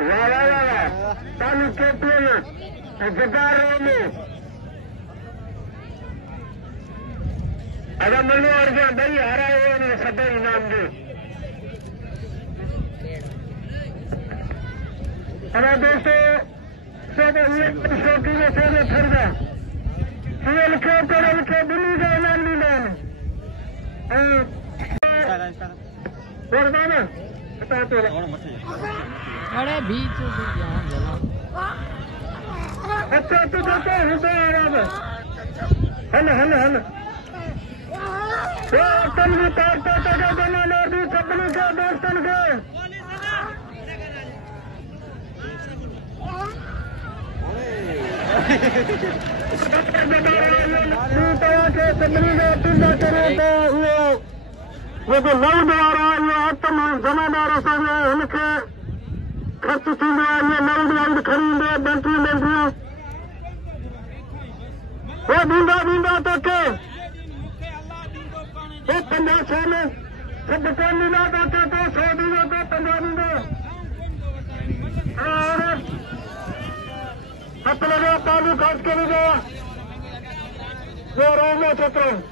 वाह वाह वाह तालु कैप्टन जगार में अगर मल्लू अर्जुन भाई हारा है सदा इनाम दे अरे दोस्तों सब शौकी के सारे फर्जा खेल के तरल के दिल्ली का इनाम मिलान और बाबा बता तो अरे बीच अच्छा तो जाता है तो आराम है हल वो तन भी तारता तक बना लो भी सबने के दोस्तन के वो जो नव द्वारा ये आत्म जमादार से इनके खर्च थी ये नव लाइट खरीदे बैटरी वो दींदा तो के वो 50 साल सब दुकान मिला करते तो 100 दींदा तो 50 दींदा और अपने तालुक खास कर जो रोमा चक्र